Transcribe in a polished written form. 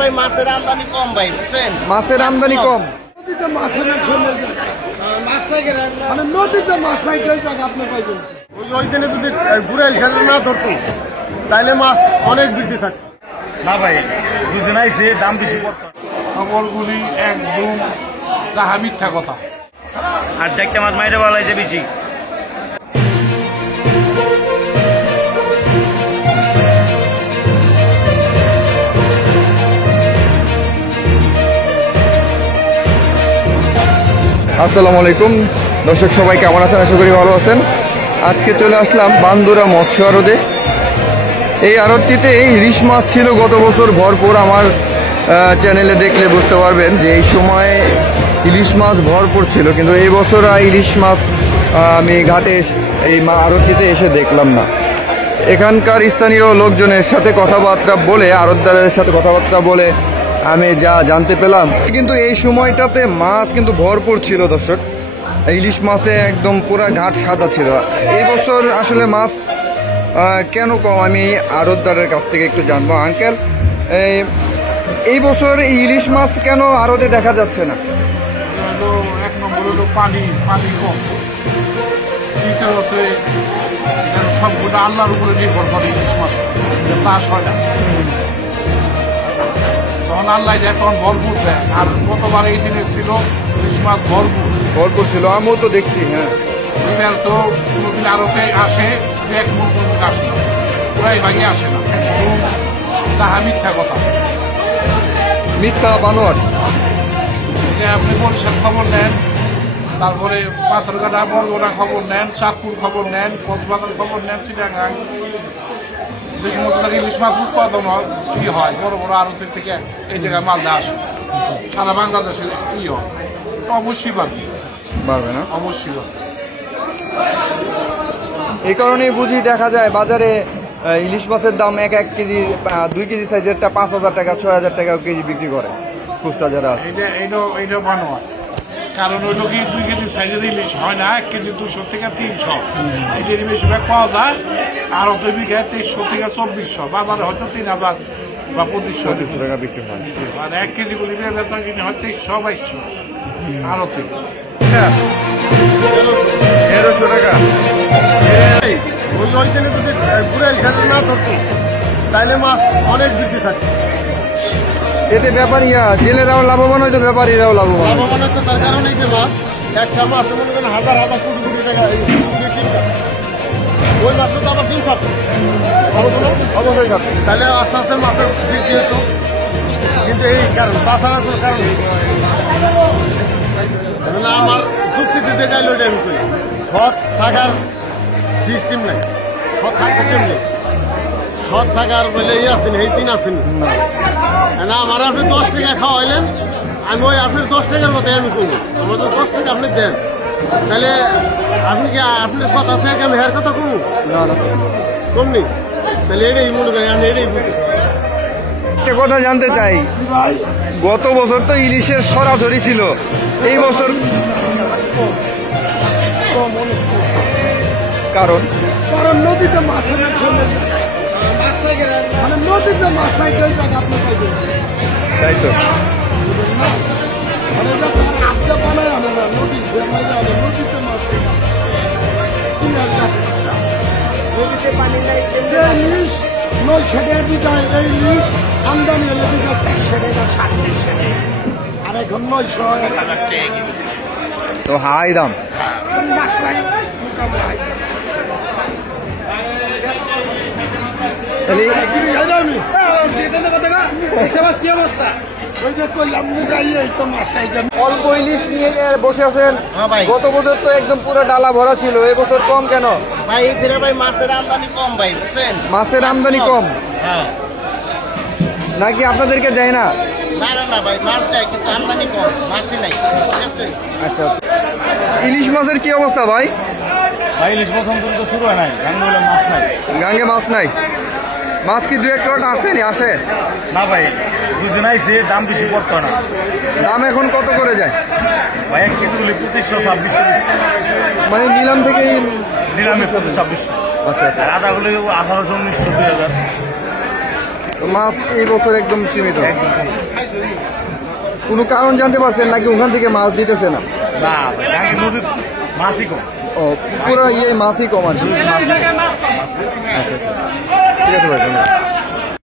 ভাই মাছের আমদানি কম ভাই, বুঝছেন? মাছের আমদানি কম। নদীতে মাছ মানে নদীতে মাছ নাই জায়গা আপনি পাইবেন। ওইখানে যদি ঘুরাইল খেলা না ধরতো তাইলে মাছ অনেক বৃদ্ধি থাকতো না ভাই। দুদিন আইসে দাম বেশি পড়তো। খবরগুলি একদম যাহা মিথ্যা কথা। আর দেখতে মাছ মাইরে বলাইছে বেশি। আসসালামু আলাইকুম দর্শক, সবাই কেমন আছেন? আশা করি ভালো আছেন। আজকে চলে আসলাম বান্দুরা মৎস্য আড়তে। এই আড়তটিতে ইলিশ মাছ ছিল গত বছর ভরপুর। আমার চ্যানেলে দেখলে বুঝতে পারবেন যে এই সময় ইলিশ মাছ ভরপুর ছিল, কিন্তু এই বছর ইলিশ মাছ আমি ঘাটে এই আড়তটিতে এসে দেখলাম না। এখানকার স্থানীয় লোকজনের সাথে কথাবার্তা বলে, আড়তদারের সাথে কথাবার্তা বলে আমি যা জানতে পেলাম, কিন্তু এই সময়টাতে মাছ কিন্তু ভরপুর ছিল দর্শক। ইলিশ মাছে একদম পুরা ঘাট সাদা ছিল। এই বছর আসলে মাছ কেন কম, আমি আড়তদারের কাছ থেকে একটু জানবো। আঙ্কেল, এই বছর ইলিশ মাছ কেন আড়তে দেখা যাচ্ছে না? এক নম্বর হলো পানি কম। দ্বিতীয় হচ্ছে সবগুলো আল্লাহর উপরে নির্ভর করে ইলিশ মাছ চাষ হয় না। তখন আল্লাহ দেয় তখন ভরপুর দেয়। আর গতবার এই দিনে ছিল ইলিশ মাছ ভরপুর ছিল, আমিও তো দেখছি। হ্যাঁ, তো কোনোদিন আড়তে আসে, এক মূল আসে না, প্রায় ভাগে আসে না। তাহা মিথ্যা কথা, মিথ্যা বানোয়ার। যে আপনি বরিশাল খবর নেন, তারপরে পাথরঘাটা বরগুনা খবর নেন, চাঁদপুর খবর নেন, কক্সবাজার খবর নেন, চিটাগাং, যে সমস্ত ইলিশ মাছ উৎপাদন হয় বড় বড় আড়তের থেকে এই জায়গায় মালদা আসে, সারা বাংলাদেশে হয়, অবশ্যই পারবে না, অবশ্যই পারবে। এই কারণেই বুঝি দেখা যায় বাজারে ইলিশ মাছের দাম এক কেজি, 2 কেজি সাইজেরটা 5,000 টাকা, 6,000 টাকা কেজি বিক্রি করে খুচরা যারা আছে। এইটা বানোয়ার। কারণ ওই লোক 2 কেজি সাইজের ইলিশ হয় না, 1 কেজি 200 থেকে 300, এটা বেশিরভাগ পাওয়া যায়। আর অত বিঘায় 2300 থেকে 2400, বাজারে হয়তো 3,000 বা 2500 টাকা বিক্রি হয়। আর 1 কেজি বলি বেচা কিনে হয় 2300-2200 আড়তে। 1,300 টাকা। ওইখানে যদি ঘুরাইল খেলা না ধরতো তাইলে মাছ অনেক বৃদ্ধি থাকতো। এতে ব্যাপারীরা, জেলেরাও লাভবান হয়তো, ব্যাপারীরাও লাভবান হতো। তার কারণে এই যে মাছ একটা মাছ মনে করেন হাজার কোটি টাকা, ওই মাছ তো আবার দিন থাকতো, অবশ্যই থাকতো। তাহলে আস্তে আস্তে মাছের বৃদ্ধি হতো। কিন্তু এই কারণ, তাছাড়া কোনো কারণ না। আমার যুক্তি দিতে গেলে ওইটা আমি করি, সৎ থাকার সিস্টেম নাই, সৎ থাকতে কেমনি, সৎ থাকার বলে আসেনি, এই দিন আসেনি না। আমার আপনি 10 টাকা খাওয়াইলেন, আমি ওই আপনার 10 টাকার মতো আমি করবো। আমার তো 10 টাকা আপনি দেন, তাহলে আপনি কি আপনার কথা থেকে আমি হের কথা কমু না কমনি? তাহলে এটাই মনে করি, আমি এটাই বলতে। একটা কথা জানতে চাই, গত বছর তো ইলিশের সরাসরি ছিল, এই বছর কারণ নদীতে মাছ নাই, মানে নদীতে মাছ নাই জায়গা আপনি পাইবেন। তাই তো, আপনি বানায় আনে না, নদীর আনে, নদীতে মাছ নদীতে পানি নাই। ইলিশ 900 টাকা বিঘায়, এই ইলিশ আমদানি হলে বিঘা 400 টাকা, 700 টাকা, আর এখন 900 টাকা তো হাই দাম। মাছ নাই, অল্প ইলিশ নিয়ে বসে আছেন। গত বছর তো একদম পুরো ডালা ভরা ছিল, এবছর কম কেন ভাই? এখানে ভাই মাছের আমদানি কম ভাই, বুঝছেন? মাছের আমদানি কম। হ্যাঁ, নাকি আপনাদেরকে দেয় না? না ভাই, মাছ দেয় কিন্তু আমদানি কম, মাছই নাই। আচ্ছা, ইলিশ মাছের কি অবস্থা ভাই? ইলিশ মাছ তো শুরু হয় নাই, মাছ নাই, গাঙ্গে মাছ নাই। মাছ কি 2-1 লট আসেনি? আসে না ভাই। দুদিন আইসে দাম বেশি পড়তো না। দাম এখন কত করে যায় ভাই? 1 কেজি বলি 2500-2600, মানে নিলাম থেকে নিলামে 2500-2600। আচ্ছা, আদা গুলি 1800-1900-2000। তো মাছ এই বছর একদম সীমিত। কোনো কারণ জানতে পারছেন নাকি ওখান থেকে মাছ দিতেছে না? না ব্যাংকের নদীর মাছই কম। ও পুরো মাছই কম আর কি। মাছ ঠিক আছে ভাই, ধন্যবাদ।